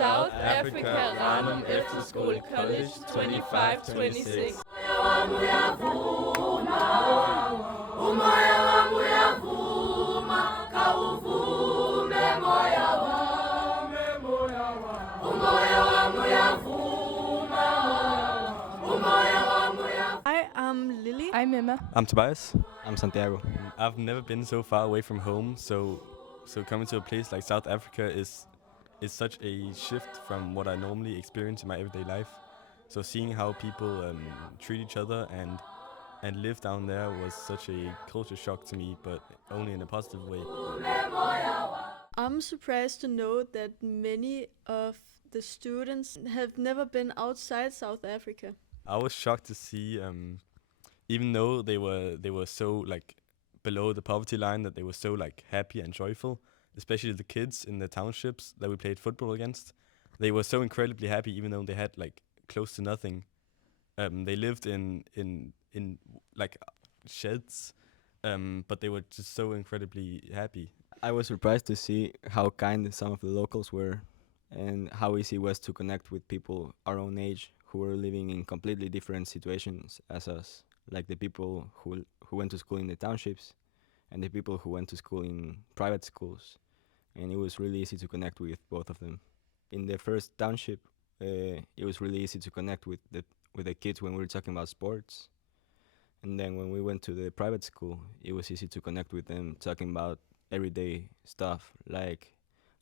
South Africa, Random After School College 25-26. Hi, I'm Lily. I'm Emma. I'm Tobias. I'm Santiago. I've never been so far away from home, so coming to a place like South Africa is such a shift from what I normally experience in my everyday life. So seeing how people treat each other and live down there was such a culture shock to me, but only in a positive way. I'm surprised to know that many of the students have never been outside South Africa. I was shocked to see, even though they were so like below the poverty line, that they were so like happy and joyful. Especially the kids in the townships that we played football against, they were so incredibly happy, even though they had like close to nothing. They lived in like sheds, but they were just so incredibly happy. I was surprised to see how kind some of the locals were and how easy it was to connect with people our own age who were living in completely different situations as us, like the people who went to school in the townships and the people who went to school in private schools. And it was really easy to connect with both of them. In the first township, it was really easy to connect with the kids when we were talking about sports. And then when we went to the private school, it was easy to connect with them talking about everyday stuff, like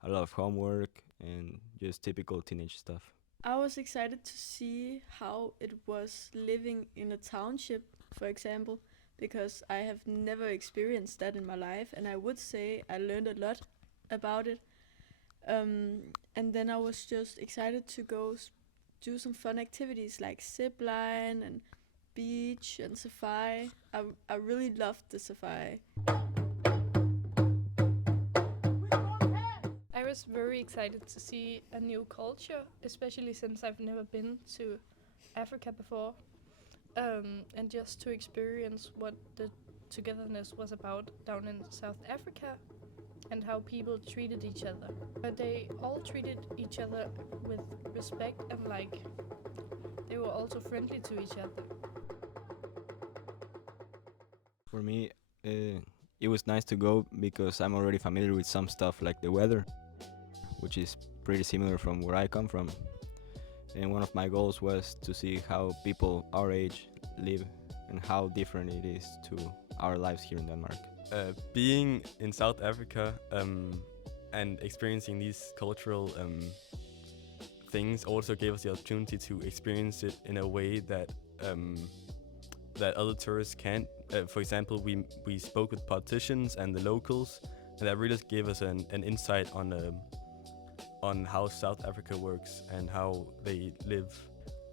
a lot of homework and just typical teenage stuff. I was excited to see how it was living in a township, for example, because I have never experienced that in my life, and I would say I learned a lot about it. And then I was just excited to go do some fun activities like zip line and beach and safari. I really loved the safari. I was very excited to see a new culture, especially since I've never been to Africa before, and just to experience what the togetherness was about down in South Africa and how people treated each other. But they all treated each other with respect and like they were also friendly to each other. For me, it was nice to go because I'm already familiar with some stuff like the weather, which is pretty similar from where I come from. And one of my goals was to see how people our age live and how different it is to our lives here in Denmark. Being in South Africa and experiencing these cultural things also gave us the opportunity to experience it in a way that that other tourists can't. For example, we spoke with politicians and the locals, and that really gave us an insight on how South Africa works and how they live.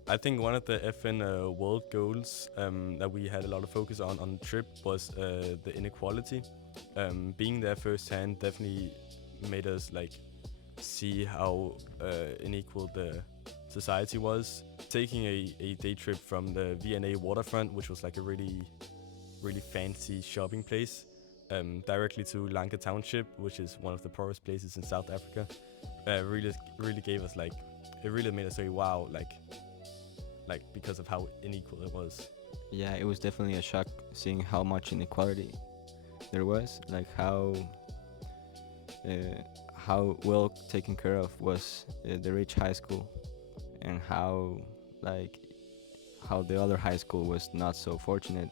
I think one of the FN world goals that we had a lot of focus on the trip was the inequality. Being there firsthand definitely made us like see how unequal the society was. Taking a day trip from the V&A waterfront, which was like a really fancy shopping place, directly to Lanka Township, which is one of the poorest places in South Africa, really gave us like, it really made us say wow, like because of how unequal it was. Yeah, it was definitely a shock seeing how much inequality there was, like how well taken care of was the rich high school, and how the other high school was not so fortunate,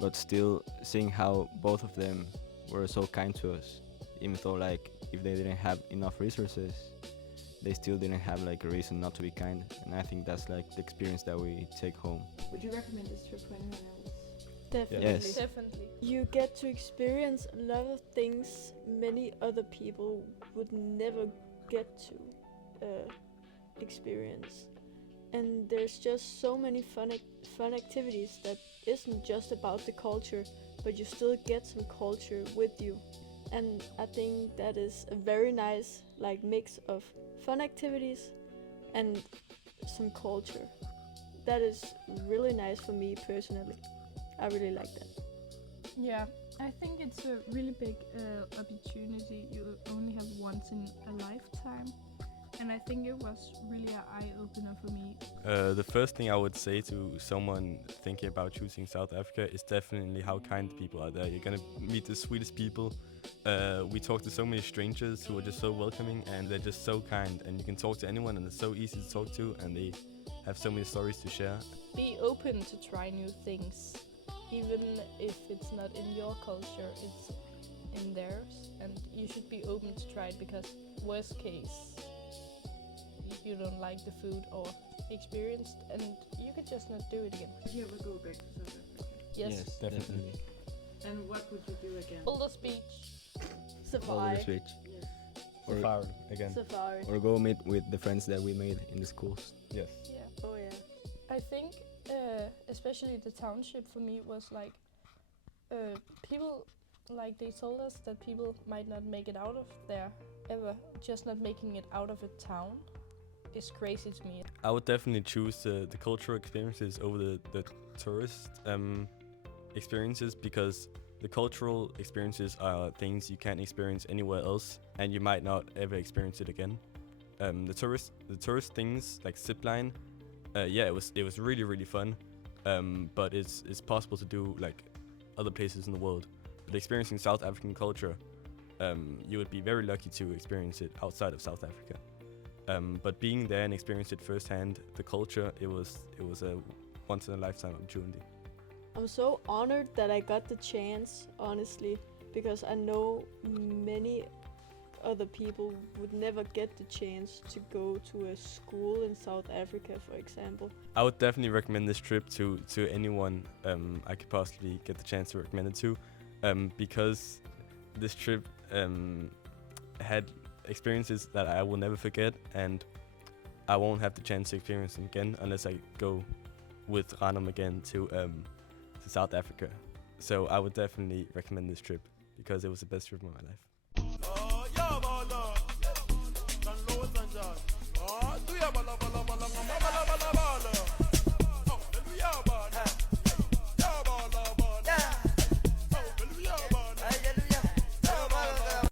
but still seeing how both of them were so kind to us, even though like if they didn't have enough resources, they still didn't have like a reason not to be kind. And I think that's like the experience that we take home. Would you recommend this trip for anyone else? Definitely. Yes. Definitely. You get to experience a lot of things many other people would never get to experience. And there's just so many fun activities that isn't just about the culture, but you still get some culture with you. And I think that is a very nice like mix of fun activities and some culture. That is really nice for me personally. I really like that. Yeah, I think it's a really big opportunity you only have once in a lifetime. And I think it was really an eye-opener for me. The first thing I would say to someone thinking about choosing South Africa is definitely how kind the people are there. You're gonna meet the sweetest people. We talk to so many strangers who are just so welcoming, and they're just so kind. And you can talk to anyone, and it's so easy to talk to, and they have so many stories to share. Be open to try new things, even if it's not in your culture, it's in theirs, and you should be open to try it, because worst case, you don't like the food or experienced, and you could just not do it again. Would you ever go back to South Africa? Yes. Definitely. And what would you do again? Boulder's Beach. Safari. Always switch. Yes. Or, Safari again. Safari. or go meet with the friends that we made in the schools. Yes. Yeah. Oh yeah. I think, especially the township for me was like, people, like they told us that people might not make it out of there ever. Just not making it out of a town is crazy to me. I would definitely choose the cultural experiences over the tourist experiences, because the cultural experiences are things you can't experience anywhere else, and you might not ever experience it again. The tourist things like zipline, yeah, it was really fun, but it's possible to do like other places in the world. But experiencing South African culture, you would be very lucky to experience it outside of South Africa. But being there and experience it firsthand, the culture, it was a once in a lifetime opportunity. I'm so honored that I got the chance, honestly, because I know many other people would never get the chance to go to a school in South Africa, for example. I would definitely recommend this trip to anyone I could possibly get the chance to recommend it to, because this trip had experiences that I will never forget, and I won't have the chance to experience them again unless I go with Ranum again to South Africa. So I would definitely recommend this trip because it was the best trip of my life.